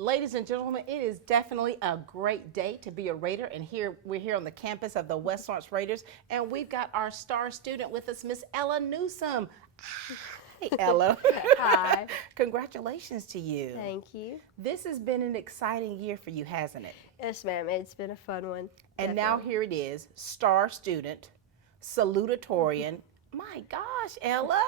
Ladies and gentlemen, it is definitely a great day to be a Raider, and we're here on the campus of the West Lawrence Raiders, and we've got our star student with us, Miss Ella Newsome. Hey, Ella. Hi. Congratulations to you. Thank you. This has been an exciting year for you, hasn't it? Yes, ma'am. It's been a fun one. And now here it is, star student, salutatorian. My gosh, Ella,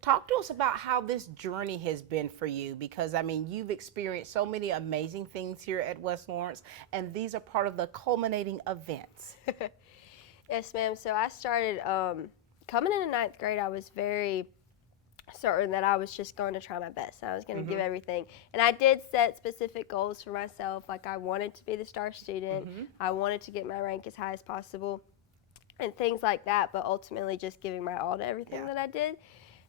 talk to us about how this journey has been for you, because I mean, you've experienced so many amazing things here at West Lawrence, and these are part of the culminating events. Yes, ma'am. So I started coming into ninth grade. I was very certain that I was just going to try my best. I was going to give everything, and I did set specific goals for myself. Like I wanted to be the star student. I wanted to get my rank as high as possible, and things like that, but ultimately just giving my all to everything that I did.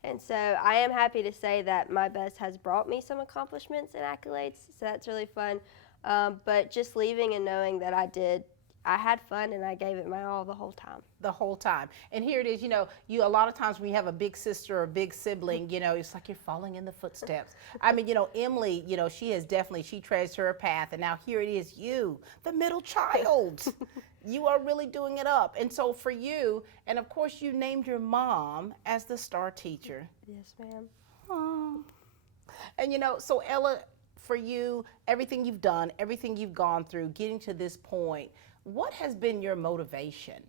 And so I am happy to say that my best has brought me some accomplishments and accolades, so that's really fun. But just leaving and knowing that I had fun and I gave it my all the whole time. The whole time. And here it is, you know, a lot of times when you have a big sister or a big sibling, you know, it's like you're following in the footsteps. I mean, you know, Emily, you know, she treads her path, and now here it is, you, the middle child. You are really doing it up. And so for you, and of course you named your mom as the star teacher. Yes, ma'am. Oh. And you know, so Ella, for you, everything you've done, everything you've gone through, getting to this point, what has been your motivation?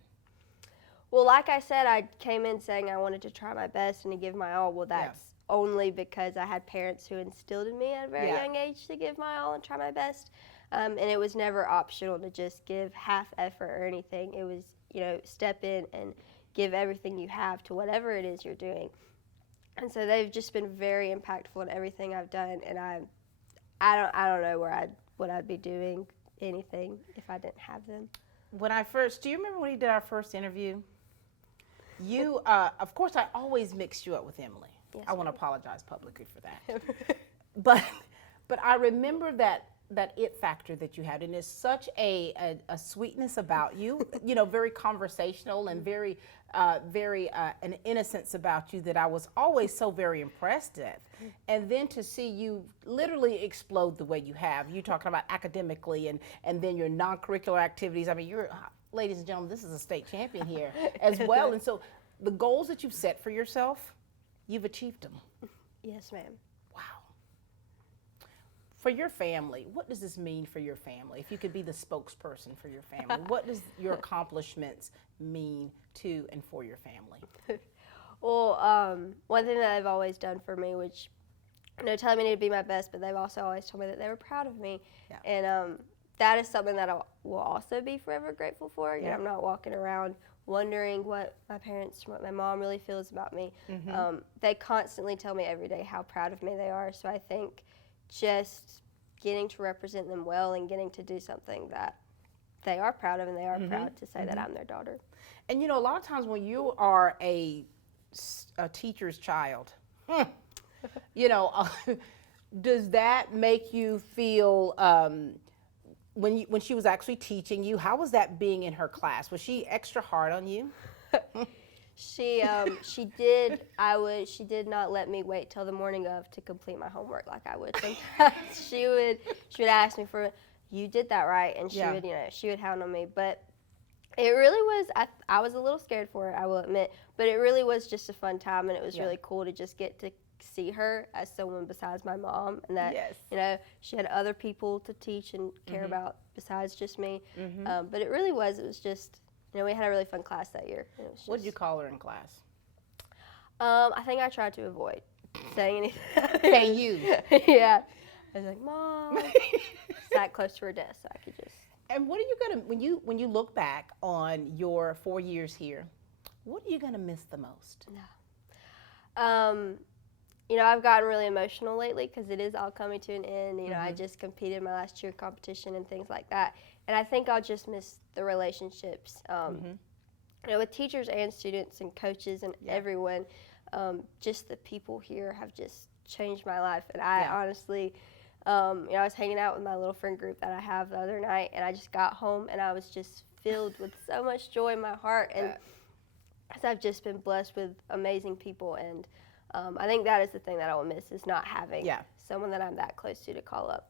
Well, like I said, I came in saying I wanted to try my best and to give my all. Well, that's only because I had parents who instilled in me at a very young age to give my all and try my best. And it was never optional to just give half effort or anything. It was, you know, step in and give everything you have to whatever it is you're doing. And so they've just been very impactful in everything I've done. And I don't know what I'd be doing anything if I didn't have them. Do you remember when we did our first interview? You, of course, I always mixed you up with Emily. Yes, I want to apologize publicly for that. but I remember that it factor that you had, and there's such a sweetness about you, you know, very conversational and very an innocence about you that I was always so very impressed with. And then to see you literally explode the way you have, you talking about academically and then your non-curricular activities. I mean, ladies and gentlemen, this is a state champion here as well. And so the goals that you've set for yourself, you've achieved them. Yes, ma'am. Wow. For your family, what does this mean for your family? If you could be the spokesperson for your family, what does your accomplishments mean to and for your family? Well, one thing that they've always done for me, which, you know, telling me to be my best, but they've also always told me that they were proud of me. Yeah. And that is something that I will also be forever grateful for. You know, I'm not walking around wondering what my mom really feels about me. They constantly tell me every day how proud of me they are. So I think just getting to represent them well and getting to do something that they are proud of, and they are proud to say that I'm their daughter. And you know, a lot of times when you are a teacher's child, you know, does that make you feel, when she was actually teaching you, how was that being in her class? Was she extra hard on you? She did not let me wait till the morning of to complete my homework like I would. Sometimes she would ask me for, you did that right, and she would hound on me. But it really was, I was a little scared for it, I will admit, but it really was just a fun time, and it was really cool to just get to see her as someone besides my mom, and that you know, she had other people to teach and care about besides just me. But it was just, you know, we had a really fun class that year. What did you call her in class? I think I tried to avoid saying anything. Hey, you. Yeah. I was like, Mom. Sat close to her desk so I could just. And what are you gonna, when you look back on your 4 years here, what are you gonna miss the most? You know, I've gotten really emotional lately because it is all coming to an end. You know, I just competed in my last cheer competition and things like that. And I think I'll just miss the relationships, you know, with teachers and students and coaches and everyone. Just the people here have just changed my life. And I honestly, you know, I was hanging out with my little friend group that I have the other night, and I just got home and I was just filled with so much joy in my heart. And I've just been blessed with amazing people, and I think that is the thing that I will miss, is not having someone that I'm that close to call up.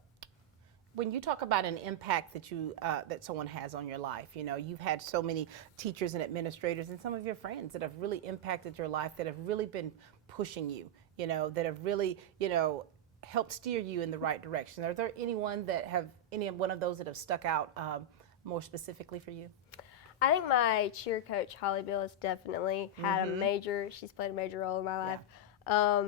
When you talk about an impact that that someone has on your life, you know, you've had so many teachers and administrators and some of your friends that have really impacted your life, that have really been pushing you, you know, that have really, you know, helped steer you in the right direction. Are there any one of those that have stuck out more specifically for you? I think my cheer coach, Holly Bill, has definitely had she's played a major role in my life. Yeah.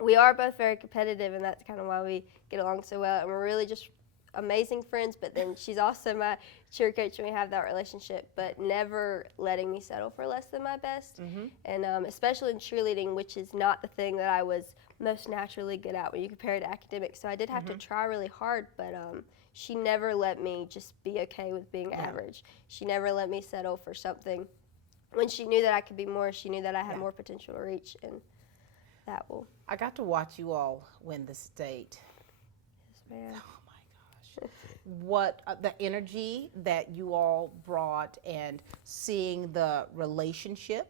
We are both very competitive, and that's kind of why we get along so well, and we're really just amazing friends. But then she's also my cheer coach, and we have that relationship, but never letting me settle for less than my best. And especially in cheerleading, which is not the thing that I was most naturally good at when you compare it to academics. So I did have to try really hard, but she never let me just be okay with being average. She never let me settle for something. When she knew that I could be more, she knew that I had more potential to reach, and that will. I got to watch you all win the state. Yes, ma'am. Oh my gosh. What the energy that you all brought, and seeing the relationship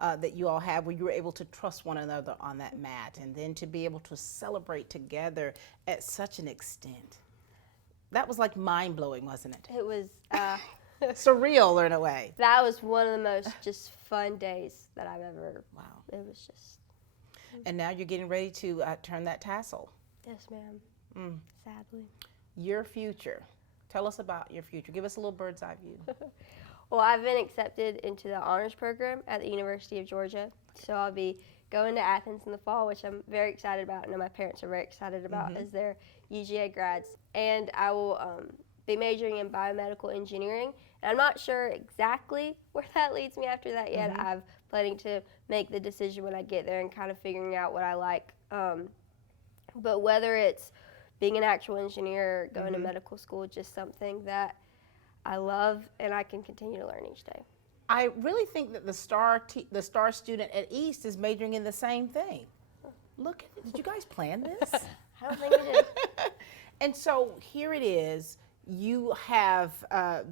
that you all have, where you were able to trust one another on that mat, and then to be able to celebrate together at such an extent. That was like mind-blowing, wasn't it? It was surreal in a way. That was one of the most just fun days that I've ever. Wow. It was just. And now you're getting ready to turn that tassel. Yes, ma'am. Sadly. Your future. Tell us about your future. Give us a little bird's eye view. Well, I've been accepted into the honors program at the University of Georgia. So I'll be going to Athens in the fall, which I'm very excited about. I know my parents are very excited about as they're UGA grads. And I will be majoring in biomedical engineering. And I'm not sure exactly where that leads me after that yet. I'm planning to make the decision when I get there and kind of figuring out what I like. But whether it's being an actual engineer or going to medical school, just something that I love and I can continue to learn each day. I really think that the star student at East is majoring in the same thing. Look, did you guys plan this? I don't think we did. And so here it is. You have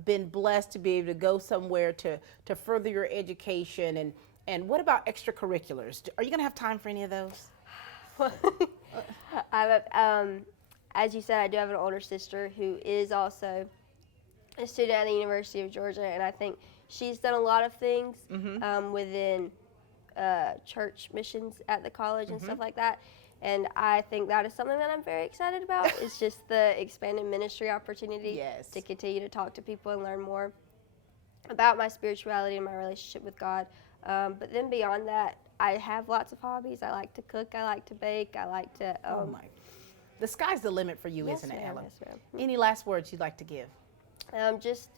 been blessed to be able to go somewhere to further your education. And what about extracurriculars? Are you going to have time for any of those? As you said, I do have an older sister who is also a student at the University of Georgia, and I think she's done a lot of things within church missions at the college and stuff like that. And I think that is something that I'm very excited about. It's just the expanded ministry opportunity to continue to talk to people and learn more about my spirituality and my relationship with God. But then beyond that, I have lots of hobbies. I like to cook. I like to bake. I like to. The sky's the limit for you, isn't it, ma'am, Ella? yes, ma'am. Any last words you'd like to give? Just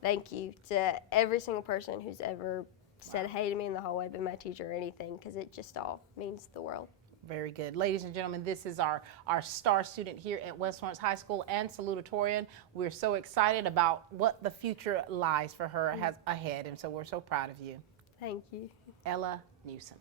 thank you to every single person who's ever said hey to me in the hallway, been my teacher or anything, because it just all means the world. Very good. Ladies and gentlemen, this is our star student here at West Florence High School and salutatorian. We're so excited about what the future lies for her has ahead, and so we're so proud of you. Thank you. Ella Newsom.